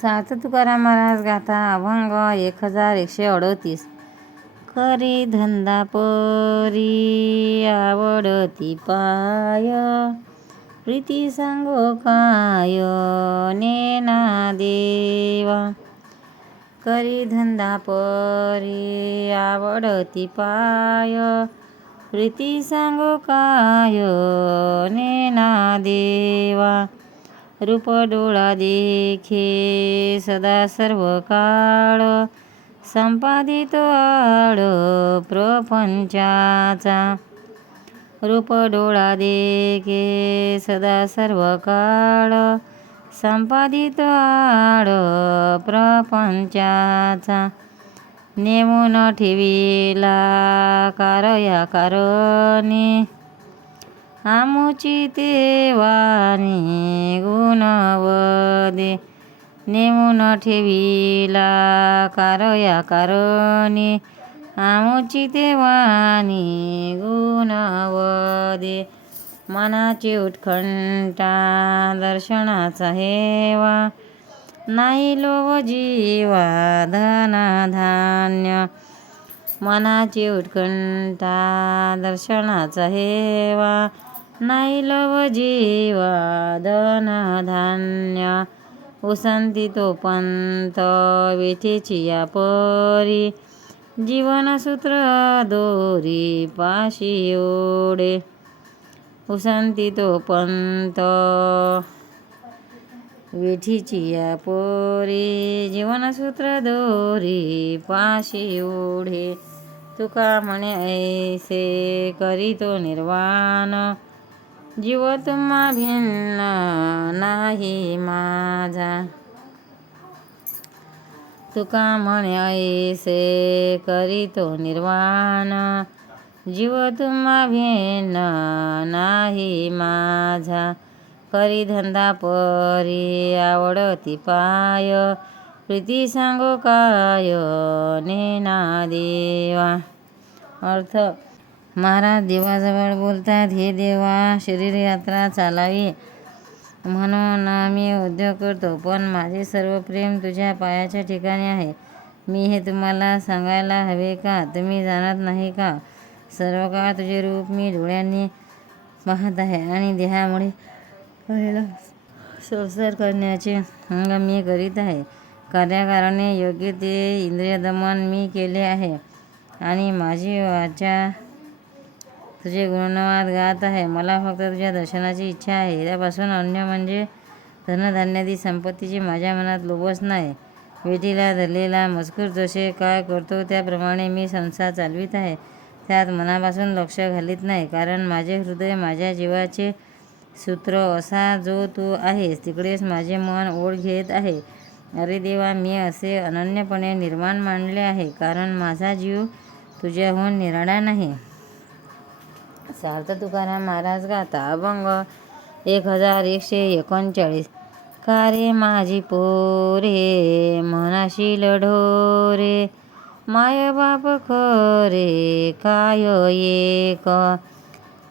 सात तुकाराम महाराज गाथा अभंग 1138. करी धंदा परी आवडती पाय, प्रीती सांगो काय नेना देवा. करी धंदा परी आवडती पाय, प्रीती सांगो काय नेना देवा. रूप डोळा देखे सदा सर्व काळ, संपादितो आळ प्रपंचाचा. रूप डोळा देखे सदा सर्व काळ, संपादितो आळ प्रपंचाचा. नेमून ठेविला कारया कारणी, आमुची तेवानी गुणवदे. नेमून ठेविला कारया कारणी, आमुची तेवानी गुणवदे. मनाची उत्कंठा दर्शनाचा हेवा, नाही लोभ जीवा धन धान्य. मनाची उत्कंठा दर्शनाचा हेवा, नाही लोभ जीवा धन धान्य. उसंती तो पंत विठीची या परी, जीवनसूत्र दोरी पाशी ओढे. उसंती तो पंत विठीची या पोरी, जीवनसूत्र दोरी पाशी ओढे. तुका म्हणे ऐसे करीतो निर्वाण, जीव तुम्हा भिन्न नाही माझा. तुका म्हणे ऐसे करीतो निर्वाण, जीव तुम्हा भिन्न नाही माझा. करी धंदा परी आवडती पाय, प्रीती सांगो काय नेना देवा. अर्थ: महाराज देवाजवळ बोलतात, हे देवा, शरीर यात्रा चालावी म्हणून मी उद्योग करतो, पण माझे सर्व प्रेम तुझ्या पायाच्या ठिकाणी आहे. मी हे तुम्हाला सांगायला हवे का? तुम्ही जाणत नाही का? सर्व काळ तुझे रूप मी डोळ्यांनी पाहत आहे आणि देहामुळे पहिला संसार करण्याचे अंग मी करीत आहे. कार्याकारणे योग्य ते इंद्रियदमन मी केले आहे आणि माझी वाचा तुझे गुणवाद गात आहे. मला फक्त तुझ्या दर्शनाची इच्छा आहे. त्यापासून अन्य म्हणजे धनधान्यादी संपत्तीची माझ्या मनात लोभच नाही. वेठीला धरलेला मजकूर जसे काय करतो त्याप्रमाणे मी संसार चालवित आहे. त्यात मनापासून लक्ष घालीत नाही, कारण माझे हृदय माझ्या जीवाचे सूत्र असा जो तू आहेस तिकडेच माझे मन ओढ घेत आहे. अरे देवा, मी असे अनन्यपणे निर्माण मानले आहे, कारण माझा जीव तुझ्याहून निराळा नाही. सार्थ तुकाराम महाराज गाथा अभंग 1139. का रे माझी पोरे मनाशी लढोरे, माय बाप खरे काय एक.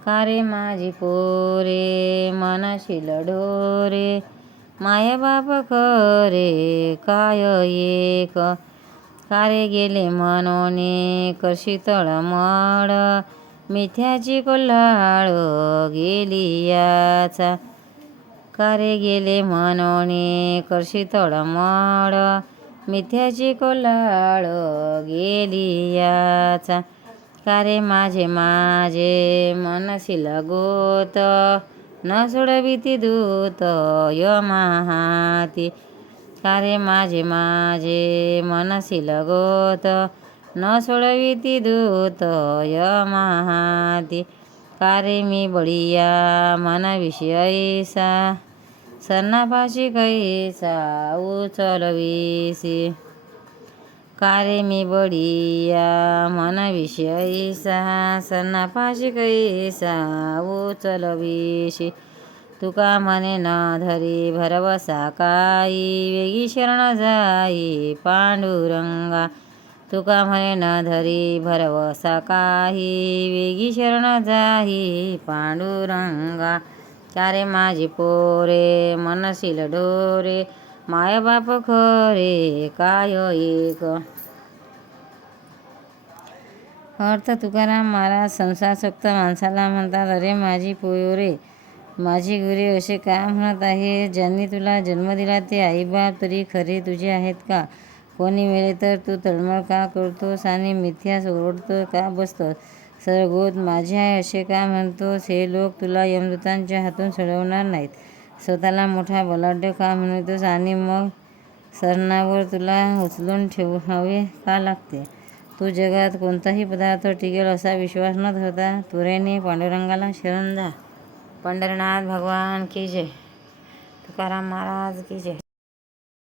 का रे माझी पोरे मनाशी लढोरे, माय बाप खरे काय एक. का रे गेले मनोने करशी तळमळ, मिथ्याची कोल्हाळ गेली याचा. का रे गेले मनोने करशी तळमळ, मिथ्याची कोल्हाळ गेली याचा. का रे माझे मनसी लगोत, न सोडविती दूत यमाहाती. का रे माझे मनसी लगोत, न सोडविती दूत यमाहाती. का रे मी बळीया मनविषयीसा, सन्नापाशी कैसा उचलविसी. का रे मी बळीया मनविषयीसा, सन्नापाशी कैसा उचलविसी. तुका म्हणे न धरी भरवसा काही, वेगी शरण जाई पांडुरंगा. तुका म्हणे न धरी भरवसा काही, वेगी शरण जाई पांडुरंगा. का रे माझी पोरे मनसी लढोरे, मायबाप खरे काय एक. अर्थ तुकाराम महाराज. संसारासक्त माणसाला म्हणतात, अरे माझी पोरे, माझी गुरे असे का म्हणत आहे? ज्यांनी तुला जन्म दिला ते आईबाप तरी खरे तुझे आहेत का? कोणी मेले तर तू तळमळ का करतोस आणि मिथ्यास ओरडतो का बसतोस? सरगोत माझे आहे असे का म्हणतोस? हे लोक तुला यमदूतांच्या हातून सोडवणार नाहीत. स्वतःला मोठा बलाढ्य का म्हणतोस आणि मग सरणावर तुला उचलून ठेवावे का लागते? तू जगात कोणताही पदार्थ टिकेल असा विश्वास न धरता त्वरेने पांडुरंगाला शरण जा. पंढरीनाथ भगवान की जय. तुकाराम महाराज की जय.